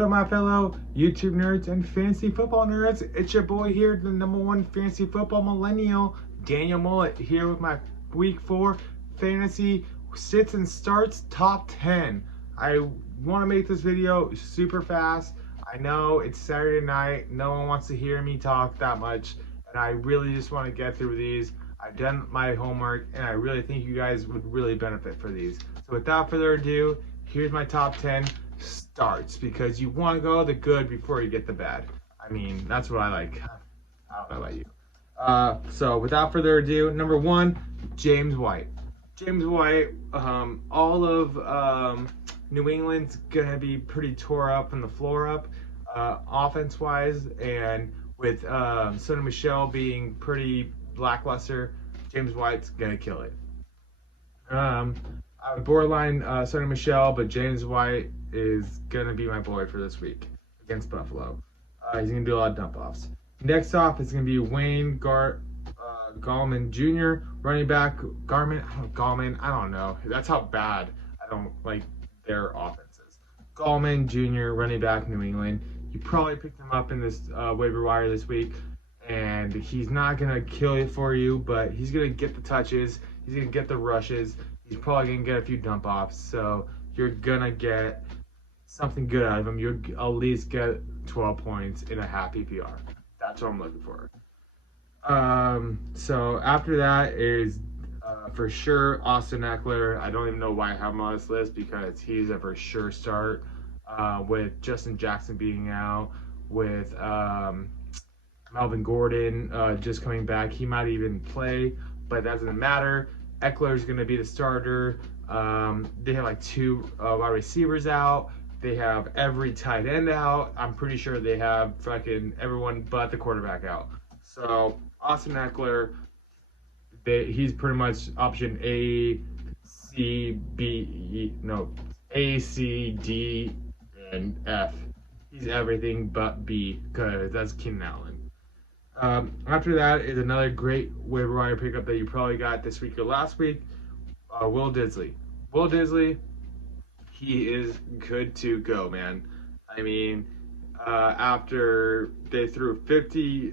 What up, my fellow YouTube nerds and fantasy football nerds? It's your boy here, the #1 fantasy football millennial, Daniel Mullet, here with my Week 4 fantasy sits and starts top 10. I want to make this video super fast. I know it's Saturday night. No one wants to hear me talk that much, and I really just want to get through these. I've done my homework, and I really think you guys would really benefit for these. So without further ado, here's my top 10 starts, because you want to go the good before you get the bad. I mean, that's what I like. I don't know about you. So without further ado, number 1, James White. James White, all of New England's gonna be pretty tore up from the floor up, offense-wise, and with Sonny Michel being pretty lackluster, James White's gonna kill it. I would borderline Sonny Michel, but James White is gonna be my boy for this week against Buffalo. He's gonna do a lot of dump offs. Next off is gonna be Wayne Gallman Jr., running back. Gallman, I don't know. That's how bad I don't like their offenses. Gallman Jr., running back, New England. You probably picked him up in this waiver wire this week, and he's not gonna kill it for you, but he's gonna get the touches. He's gonna get the rushes. He's probably gonna get a few dump offs, so you're gonna get something good out of him. You'll at least get 12 points in a half PPR. That's what I'm looking for. So after that is for sure Austin Ekeler. I don't even know why I have him on this list, because he's a for sure start. With Justin Jackson being out, with Melvin Gordon just coming back, he might even play, but that doesn't matter. Ekeler is going to be the starter. They have like 2 wide receivers out. They have every tight end out. I'm pretty sure they have fucking everyone but the quarterback out. So Austin Ekeler, he's pretty much option A, C, D, and F. He's everything but B, because that's Keenan Allen. After that is another great waiver wire pickup that you probably got this week or last week, Will Disley. Will Disley, he is good to go, man. I mean, after they threw 50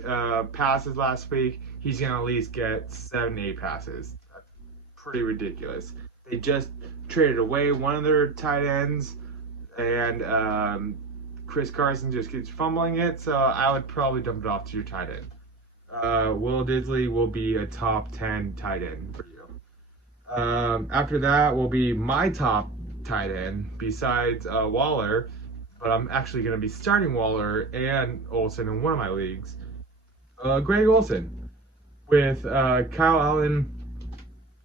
passes last week, he's going to at least get 7 8 passes. That's pretty ridiculous. They just traded away one of their tight ends, and Chris Carson just keeps fumbling it, so I would probably dump it off to your tight end. Will Disley will be a top 10 tight end for you. After that will be my top tight end besides Waller, but I'm actually going to be starting Waller and Olsen in one of my leagues. Greg Olsen. With Kyle Allen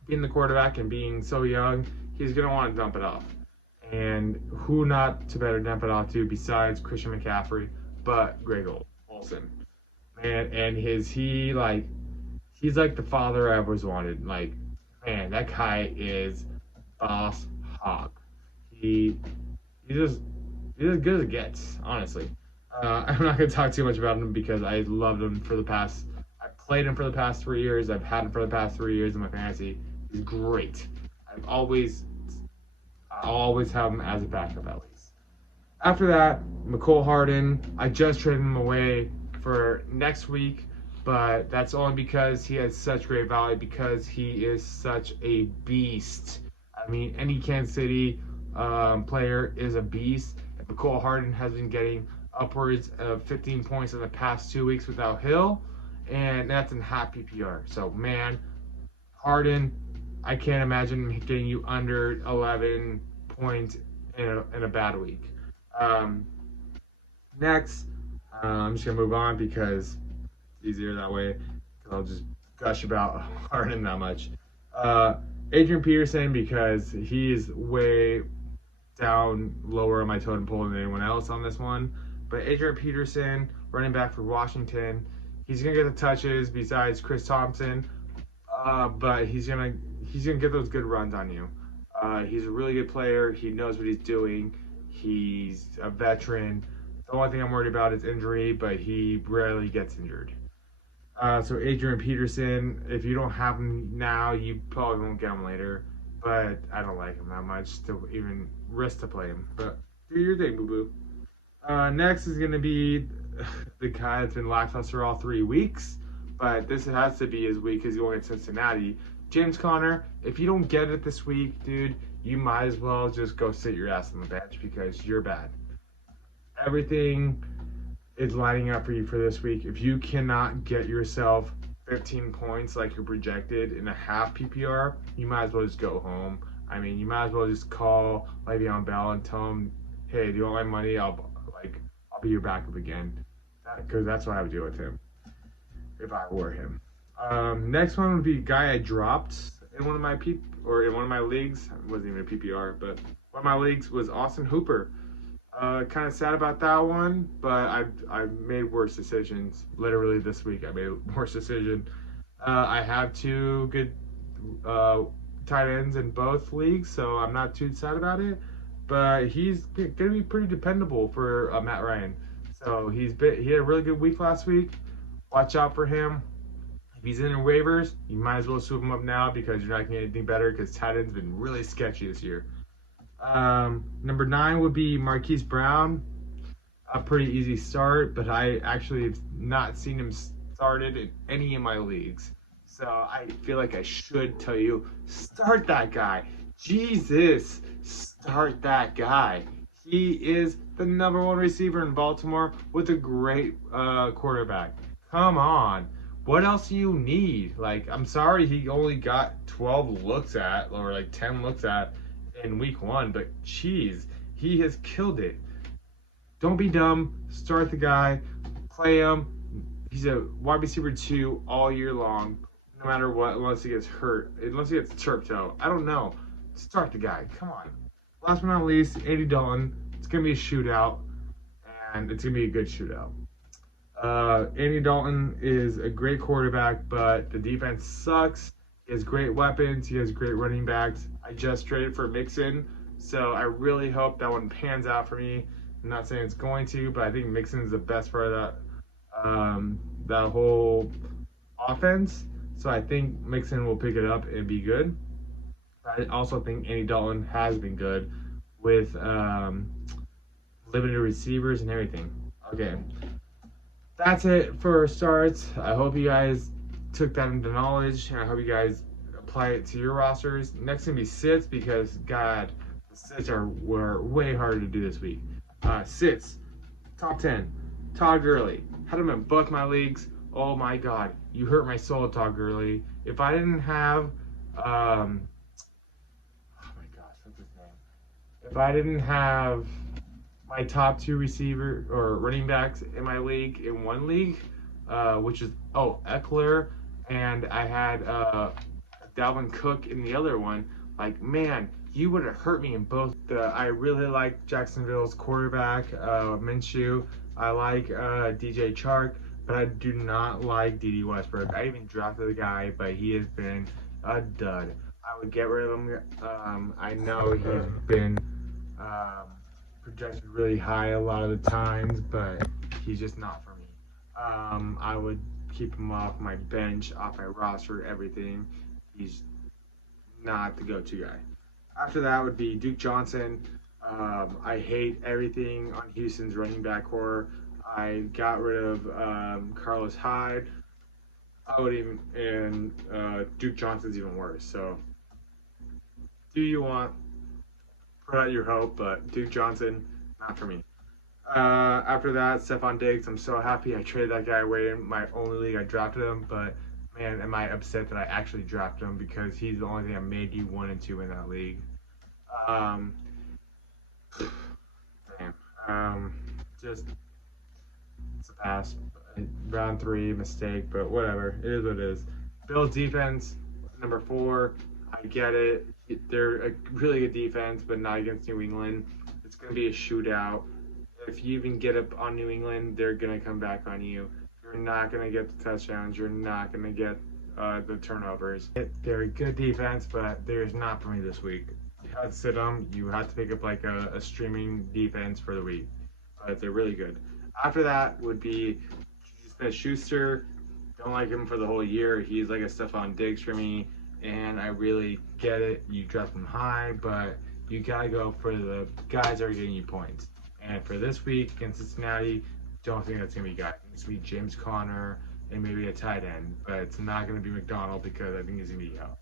being the quarterback and being so young, he's going to want to dump it off. And who not to better dump it off to besides Christian McCaffrey, but Greg Olsen. And he's like the father I always wanted. Like, man, that guy is boss hog. He's as good as it gets, honestly. I'm not gonna talk too much about him because I loved him I played him for the past 3 years. I've had him for the past 3 years in my fantasy. He's great. I always have him as a backup at least. After that, Mecole Hardman. I just traded him away for next week, but that's only because he has such great value, because he is such a beast. I mean, any Kansas City player is a beast. And Mecole Hardman has been getting upwards of 15 points in the past 2 weeks without Hill, and that's in half PPR. So, man, Hardman, I can't imagine him getting you under 11 points in a bad week. Next, I'm just going to move on because it's easier that way. I'll just gush about Hardman that much. Adrian Peterson, because he's way down lower on my totem pole than anyone else on this one. But Adrian Peterson, running back for Washington, he's going to get the touches besides Chris Thompson. But he's gonna get those good runs on you. He's a really good player. He knows what he's doing. He's a veteran. The only thing I'm worried about is injury, but he rarely gets injured. So Adrian Peterson, if you don't have him now, you probably won't get him later. But I don't like him that much to even risk to play him. But do your thing, boo-boo. Next is going to be the guy that's been lackluster all 3 weeks, but this has to be his week because he's going at Cincinnati. James Conner, if you don't get it this week, dude, you might as well just go sit your ass on the bench because you're bad. Everything is lining up for you for this week. If you cannot get yourself 15 points like you're projected in a half PPR, you might as well just go home. I mean, you might as well just call Le'Veon Bell and tell him, hey, do you want my money? I'll be your backup again. Because that's what I would do with him if I were him. Next one would be a guy I dropped in one of my in one of my leagues. It wasn't even a PPR, but one of my leagues was Austin Hooper. Kind of sad about that one, but I made worse decisions. Literally this week, I made a worse decision. I have 2 good tight ends in both leagues, so I'm not too sad about it. But he's gonna be pretty dependable for Matt Ryan. So he had a really good week last week. Watch out for him. If he's in your waivers, you might as well swoop him up now because you're not going to get anything better because tight end's been really sketchy this year. Number 9 would be Marquise Brown. A pretty easy start, but I actually have not seen him started in any of my leagues. So I feel like I should tell you, start that guy. Jesus, start that guy. He is the number 1 receiver in Baltimore with a great quarterback. Come on. What else do you need? Like, I'm sorry he only got 12 looks at, or like 10 looks at in week 1, but geez, he has killed it. Don't be dumb. Start the guy. Play him. He's a wide receiver 2 all year long, no matter what, unless he gets hurt, unless he gets chirped out. I don't know. Start the guy. Come on. Last but not least, Andy Dalton. It's going to be a shootout, and it's going to be a good shootout. Andy Dalton is a great quarterback, but the defense sucks. He has great weapons. He has great running backs. I just traded for Mixon, so I really hope that one pans out for me. I'm not saying it's going to, but I think Mixon is the best part of that whole offense. So I think Mixon will pick it up and be good. I also think Andy Dalton has been good with limited receivers and everything. Okay. That's it for starts. I hope you guys took that into knowledge, and I hope you guys apply it to your rosters. Next gonna be sits because God, the sits were way harder to do this week. Sits, top 10, Todd Gurley. Had him in both my leagues. Oh my God, you hurt my soul, Todd Gurley. If I didn't have, oh my gosh, what's his name? If I didn't have my top 2 receiver or running backs in my league, in one league, which is Eckler, and I had Dalvin Cook in the other one. Like, man, you would have hurt me in both. I really like Jacksonville's quarterback, Minshew. I like DJ Chark, but I do not like D.D. Westbrook. I even drafted the guy, but he has been a dud. I would get rid of him. I know he's been projected really high a lot of the times, but he's just not for me. I would keep him off my bench, off my roster, everything. He's not the go-to guy. After that would be Duke Johnson. I hate everything on Houston's running back core. I got rid of Carlos Hyde. Duke Johnson's even worse. So, do you want? Put out your hope, but Duke Johnson, not for me. After that, Stephon Diggs. I'm so happy I traded that guy away in my only league. I drafted him, but man, am I upset that I actually drafted him because he's the only thing that made you 1 and 2 in that league. Just it's a pass. Round 3 mistake, but whatever. It is what it is. Bills defense, number 4. I get it. They're a really good defense, but not against New England. It's going to be a shootout. If you even get up on New England, they're going to come back on you. You're not going to get the touchdowns. You're not going to get the turnovers. They're a good defense, but they're not for me this week. You have to sit them. You have to pick up like a streaming defense for the week. But they're really good. After that would be Smith-Schuster. Don't like him for the whole year. He's like a Stephon Diggs for me. And I really get it. You draft them high, but you got to go for the guys that are getting you points. And for this week against Cincinnati, don't think that's going to be a guy. It's going to be James Conner and maybe a tight end, but it's not going to be McDonald because I think he's going to be out.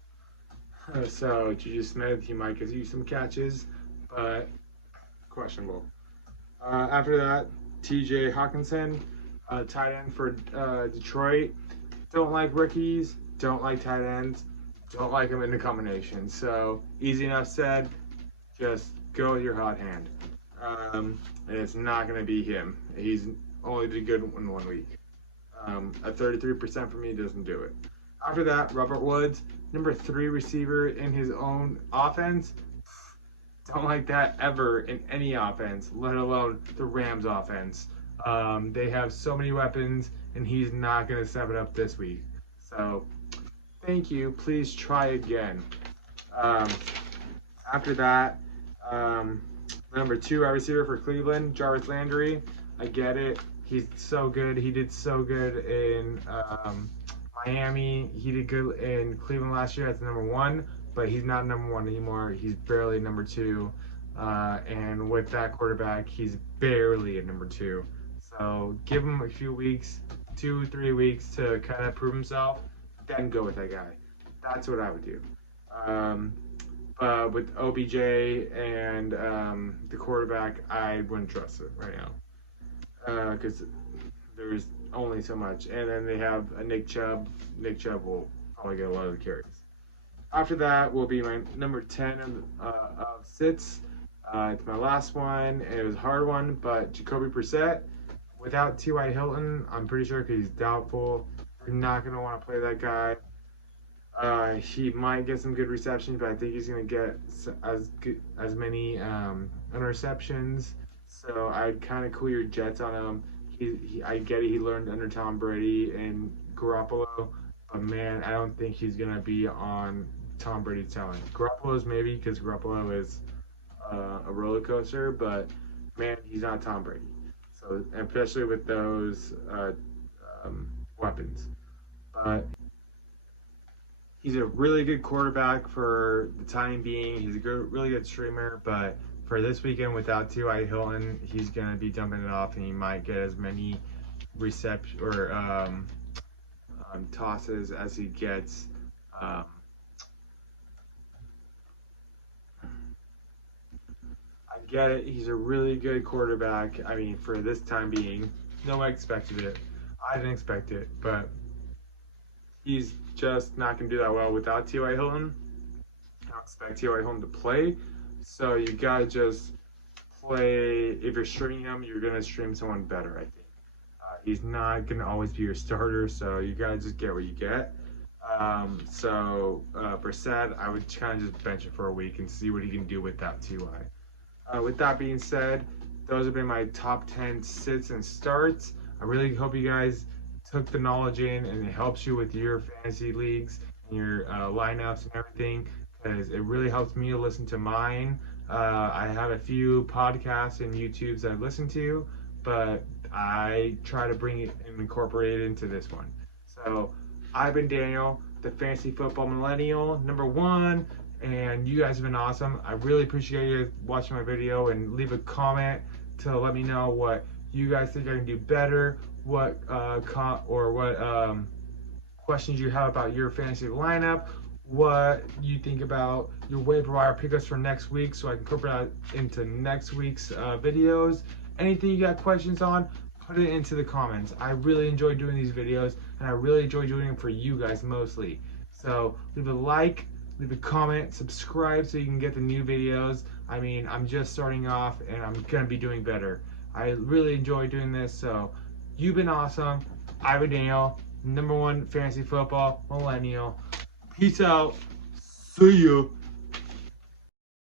So Juju Smith, he might give you some catches, but questionable. After that, TJ Hawkinson, tight end for Detroit. Don't like rookies, don't like tight ends, don't like them in the combination. So easy enough said, just go with your hot hand. And it's not going to be him. He's only did good in 1 week. A 33% for me doesn't do it. After that, Robert Woods, number 3 receiver in his own offense. Don't like that ever in any offense, let alone the Rams offense. They have so many weapons, and he's not going to step it up this week. So, thank you. Please try again. After that, number 2 wide receiver for Cleveland, Jarvis Landry. I get it. He's so good. He did so good in Miami. He did good in Cleveland last year as number 1, but he's not number 1 anymore. He's barely number 2. And with that quarterback, he's barely a number 2. So give him a few weeks, 2-3 weeks to kind of prove himself, then go with that guy. That's what I would do. But with OBJ and the quarterback, I wouldn't trust it right now. Because there's only so much. And then they have a Nick Chubb. Nick Chubb will probably get a lot of the carries. After that will be my number 10 of sits. It's my last one. It was a hard one, but Jacoby Brissett. Without T.Y. Hilton, I'm pretty sure because he's doubtful. You're not going to want to play that guy. He might get some good receptions, but I think he's going to get as many interceptions. So I'd kind of cool your jets on him. I get it. He learned under Tom Brady and Garoppolo, but man, I don't think he's going to be on Tom Brady's talent. Garoppolo's maybe because Garoppolo is a roller coaster, but man, he's not Tom Brady. So especially with those weapons, but he's a really good quarterback for the time being. He's a really good streamer, but for this weekend without T.Y. Hilton, he's gonna be dumping it off, and he might get as many reception or tosses as he gets. I get it. He's a really good quarterback. I mean, for this time being, no one expected it. I didn't expect it, but he's just not going to do that well without T.Y. Hilton. I don't expect T.Y. Hilton to play, so you got to just play. If you're streaming him, you're going to stream someone better, I think. He's not going to always be your starter, so you got to just get what you get. Brissett, I would kind of just bench it for a week and see what he can do without T.Y. With that being said, those have been my top 10 sits and starts. I really hope you guys took the knowledge in and it helps you with your fantasy leagues and your lineups and everything, because it really helps me to listen to mine. I have a few podcasts and YouTubes I listen to, but I try to bring it and incorporate it into this one. So I've been Daniel, the Fantasy Football Millennial, number 1. And you guys have been awesome. I really appreciate you watching my video, and leave a comment to let me know what you guys think I can do better, what questions you have about your fantasy lineup, what you think about your waiver wire pickups for next week, so I can incorporate that into next week's videos. Anything you got questions on, put it into the comments. I really enjoy doing these videos, and I really enjoy doing them for you guys mostly. So leave a like, leave a comment, subscribe so you can get the new videos. I mean, I'm just starting off and I'm going to be doing better. I really enjoy doing this, so you've been awesome. I've been Daniel, number 1 fantasy football millennial. Peace out. See ya.